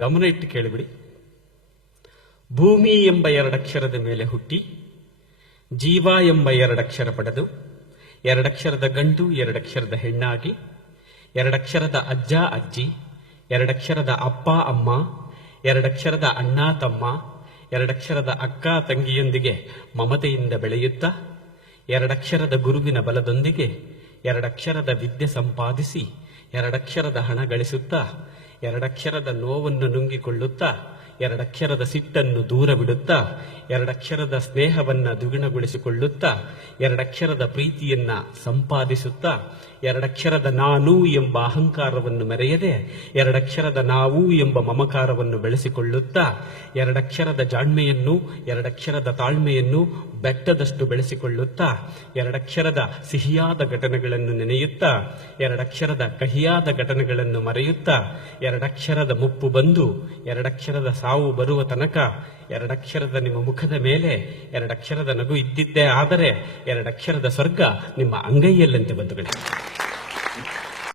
ಗಮನ ಇಟ್ಟು ಕೇಳಿಬಿಡಿ. ಭೂಮಿ ಎಂಬ ಎರಡಕ್ಷರದ ಮೇಲೆ ಹುಟ್ಟಿ ಜೀವ ಎಂಬ ಎರಡಕ್ಷರ ಪಡೆದು ಎರಡಕ್ಷರದ ಗಂಡು ಎರಡಕ್ಷರದ ಹೆಣ್ಣಾಗಿ ಎರಡಕ್ಷರದ ಅಜ್ಜ ಅಜ್ಜಿ ಎರಡಕ್ಷರದ ಅಪ್ಪ ಅಮ್ಮ ಎರಡಕ್ಷರದ ಅಣ್ಣ ತಮ್ಮ ಎರಡಕ್ಷರದ ಅಕ್ಕ ತಂಗಿಯೊಂದಿಗೆ ಮಮತೆಯಿಂದ ಬೆಳೆಯುತ್ತಾ ಎರಡಕ್ಷರದ ಗುರುವಿನ ಬಲದೊಂದಿಗೆ ಎರಡಕ್ಷರದ ವಿದ್ಯೆ ಸಂಪಾದಿಸಿ ಎರಡಕ್ಷರದ ಹಣ ಗಳಿಸುತ್ತಾ ಎರಡಕ್ಷರದ ನೋವನ್ನು ನುಂಗಿಕೊಳ್ಳುತ್ತಾ ಎರಡಕ್ಷರದ ಸಿಟ್ಟನ್ನು ದೂರ ಬಿಡುತ್ತಾ ಎರಡಕ್ಷರದ ಸ್ನೇಹವನ್ನ ದ್ವಿಗುಣಗೊಳಿಸಿಕೊಳ್ಳುತ್ತಾ ಎರಡಕ್ಷರದ ಪ್ರೀತಿಯನ್ನ ಸಂಪಾದಿಸುತ್ತಾ ಎರಡಕ್ಷರದ ನಾನು ಎಂಬ ಅಹಂಕಾರವನ್ನು ಮೆರೆಯದೆ ಎರಡಕ್ಷರದ ನಾವು ಎಂಬ ಮಮಕಾರವನ್ನು ಬೆಳೆಸಿಕೊಳ್ಳುತ್ತಾ ಎರಡಕ್ಷರದ ಜಾಣ್ಮೆಯನ್ನು ಎರಡಕ್ಷರದ ತಾಳ್ಮೆಯನ್ನು ಬೆಟ್ಟದಷ್ಟು ಬೆಳೆಸಿಕೊಳ್ಳುತ್ತಾ ಎರಡಕ್ಷರದ ಸಿಹಿಯಾದ ಘಟನೆಗಳನ್ನು ನೆನೆಯುತ್ತಾ ಎರಡಕ್ಷರದ ಕಹಿಯಾದ ಘಟನೆಗಳನ್ನು ಮರೆಯುತ್ತಾ ಎರಡಕ್ಷರದ ಮುಪ್ಪು ಬಂದು ಎರಡಕ್ಷರದ ಸಾವು ಬರುವ ತನಕ ಎರಡಕ್ಷರದ ನಿಮ್ಮ ಮುಖದ ಮೇಲೆ ಎರಡಕ್ಷರದ ನಗು ಇದ್ದಿದ್ದೇ ಆದರೆ ಎರಡಕ್ಷರದ ಸ್ವರ್ಗ ನಿಮ್ಮ ಅಂಗೈಯಲ್ಲಂತೆ ಬಂಧುಗಳೇ.